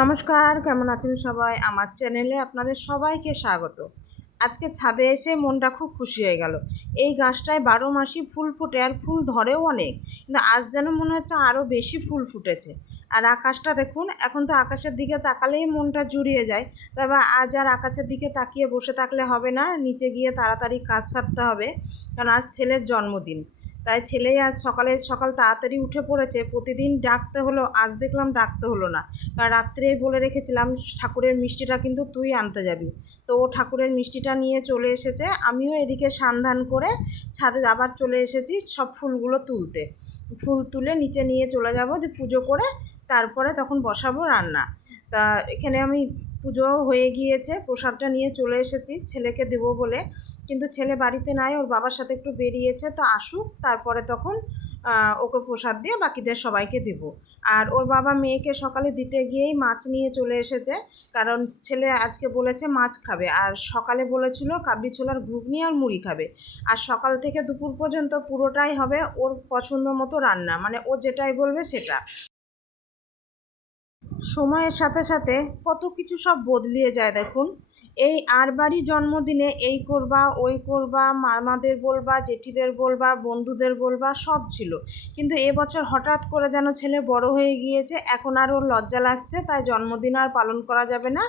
নমস্কার, কেমন আছেন সবাই? আমার চ্যানেলে আপনাদের সবাইকে স্বাগত। আজকে ছাদে এসে মনটা খুব খুশি হয়ে গেল। এই গাছটায় 12 মাসই ফুল ফোটে আর ফুল ধরেও অনেক, কিন্তু আজ যেন মনে হচ্ছে আরও বেশি ফুল ফুটেছে। আর আকাশটা দেখুন, এখন তো আকাশের দিকে তাকালেই মনটা জুড়িয়ে যায়। তবে আজ আর আকাশের দিকে তাকিয়ে বসে থাকলে হবে না, নিচে গিয়ে তাড়াতাড়ি কাজ সারতে হবে, কারণ আজ ছেলের জন্মদিন। তাই ছেলেই আজ সকাল তাড়াতাড়ি উঠে পড়েছে। প্রতিদিন ডাকতে হলো, আজ দেখলাম ডাকতে হলো না, কারণ রাত্রেই বলে রেখেছিলাম ঠাকুরের মিষ্টিটা কিন্তু তুই আনতে যাবি। তো ও ঠাকুরের মিষ্টিটা নিয়ে চলে এসেছে। আমিও এদিকে সান্ধান করে ছাদে আবার চলে এসেছি সব ফুলগুলো তুলতে। ফুল তুলে নিচে নিয়ে চলে যাবো, দিয়ে পুজো করে তারপরে তখন বসাবো রান্না। তা এখানে আমি পুজো হয়ে গিয়েছে, প্রসাদটা নিয়ে চলে এসেছি ছেলেকে দেবো বলে, কিন্তু ছেলে বাড়িতে নাই, ওর বাবার সাথে একটু বেরিয়েছে। তো আসুক, তারপরে তখন ওকে প্রসাদ দিয়ে বাকিদের সবাইকে দেবো। আর ওর বাবা মেয়েকে সকালে দিতে গিয়েই মাছ নিয়ে চলে এসেছে, কারণ ছেলে আজকে বলেছে মাছ খাবে, আর সকালে বলেছিল কাবলি ছোলার ঘুগনি আর মুড়ি খাবে। আর সকাল থেকে দুপুর পর্যন্ত পুরোটাই হবে ওর পছন্দ মতো রান্না, মানে ও যেটাই বলবে সেটা। সময়ের সাথে সাথে কত কিছু সব বদলিয়ে যায় দেখুন। এই আর বাড়ি জন্মদিনে এই করবা ওই করবা, মামাদের বলবা, জেঠিদের বলবা, বন্ধুদের বলবা, সব ছিল। কিন্তু এবছর হঠাৎ করে যেন ছেলে বড় হয়ে গিয়েছে, এখন আর ওর লজ্জা লাগছে, তাই জন্মদিন আর পালন করা যাবে না।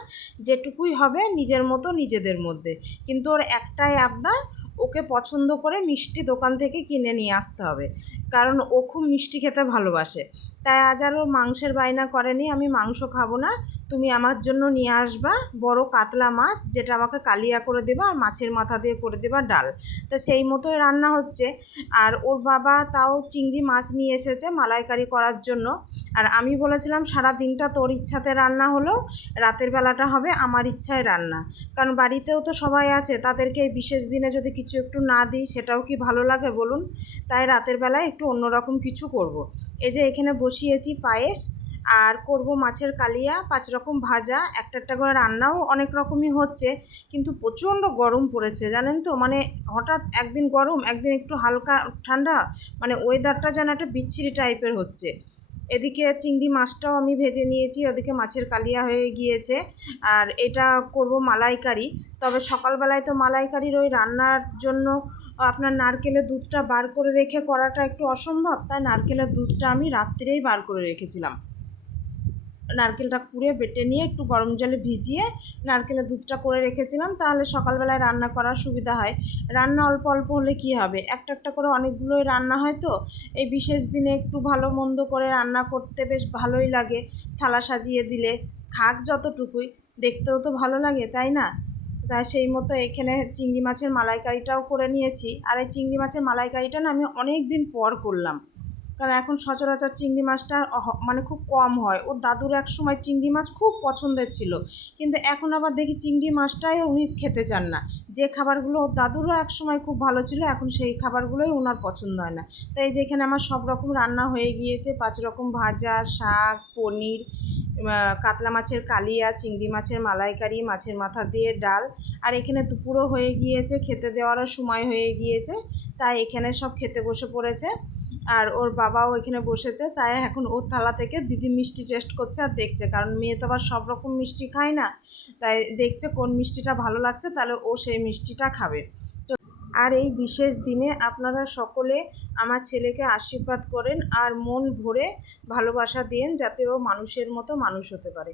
যেটুকুই হবে নিজের মতো নিজেদের মধ্যে। কিন্তু ওর একটাই আবদার, ওকে পছন্দ করে মিষ্টি দোকান থেকে কিনে নিয়ে আসতে হবে, কারণ ও খুব মিষ্টি খেতে ভালোবাসে। তাই আজ আর ও মাংসের বায়না করেনি, আমি মাংস খাবো না, তুমি আমার জন্য নিয়ে আসবা বড় কাতলা মাছ, যেটা আমাকে কালিয়া করে দেবা আর মাছের মাথা দিয়ে করে দেবা ডাল। তা সেই মতোই রান্না হচ্ছে। আর ওর বাবা তাও চিংড়ি মাছ নিয়ে এসেছে মালাইকারি করার জন্য। আর আমি বলেছিলাম সারা দিনটা তোর ইচ্ছাতে রান্না হলো, রাতের বেলাটা হবে আমার ইচ্ছায় রান্না, কারণ বাড়িতেও তো সবাই আছে, তাদেরকে এই বিশেষ দিনে যদি কিছু একটু না দিই সেটাও কি ভালো লাগে বলুন। তাই রাতের বেলায় একটু অন্যরকম কিছু করব। এই যে এখানে বসিয়েছি পায়েস, আর করব মাছের কালিয়া, 5 রকম ভাজা, একটা একটা করে রান্নাও অনেক রকমই হচ্ছে। কিন্তু প্রচণ্ড গরম পড়েছে জানেন তো, মানে হঠাৎ একদিন গরম একদিন একটু হালকা ঠান্ডা, মানে ওয়েদারটা যেন একটা বিচ্ছিরি টাইপের হচ্ছে। এদিকে চিংড়ি মাছটাও আমি ভেজে নিয়েছি, ওদিকে মাছের কালিয়া হয়ে গিয়েছে। আর এটা করব মালাইকারি। তবে সকালবেলায় তো মালাইকারির ওই রান্নার জন্য আপনার নারকেলের দুধটা বার করে রেখে করাটা একটু অসম্ভব, তাই নারকেলের দুধটা আমি রাত্রেই বার করে রেখেছিলাম। নারকেলটা কুড়ে বেটে নিয়ে একটু গরম জলে ভিজিয়ে নারকেলের দুধটা করে রেখেছিলাম, তাহলে সকালবেলায় রান্না করার সুবিধা হয়। রান্না অল্প অল্প হলে কি হবে, একটা একটা করে অনেকগুলোই রান্না হয়। তো এই বিশেষ দিনে একটু ভালো মন্দ করে রান্না করতে বেশ ভালোই লাগে। থালা সাজিয়ে দিলে খাক যতটুকুই, দেখতেও তো ভালো লাগে, তাই না? তাই সেই মতো এখানে চিংড়ি মাছের মালাইকারিটাও করে নিয়েছি। আর এই চিংড়ি মাছের মালাইকারিটা না আমি অনেক দিন পর করলাম, কারণ এখন সচরাচর চিংড়ি মাছটা মানে খুব কম হয়। ওর দাদুর এক সময় চিংড়ি মাছ খুব পছন্দের ছিল, কিন্তু এখন আবার দেখি চিংড়ি মাছটাই উনি খেতে চান না। যে খাবারগুলো ওর দাদুরও এক সময় খুব ভালো ছিল, এখন সেই খাবারগুলোই ওনার পছন্দ হয় না। তাই যেখানে আমার সব রকম রান্না হয়ে গিয়েছে, 5 রকম ভাজা, শাক, পনির, কাতলা মাছের কালিয়া, চিংড়ি মাছের মালাইকারি, মাছের মাথা দিয়ে ডাল। আর এখানে দুপুরও হয়ে গিয়েছে, খেতে দেওয়ারও সময় হয়ে গিয়েছে, তাই এখানে সব খেতে বসে পড়েছে। আর ওর বাবাও এখানে বসেছে, তাই এখন ওর থালা থেকে দিদি মিষ্টি টেস্ট করছে আর দেখছে, কারণ মেয়ে তো আবার সব রকম মিষ্টি খায় না, তাই দেখছে কোন মিষ্টিটা ভালো লাগছে, তাহলে ও সেই মিষ্টিটা খাবে। তো আর এই বিশেষ দিনে আপনারা সকলে আমার ছেলেকে আশীর্বাদ করেন আর মন ভরে ভালোবাসা দিন, যাতে ও মানুষের মতো মানুষ হতে পারে।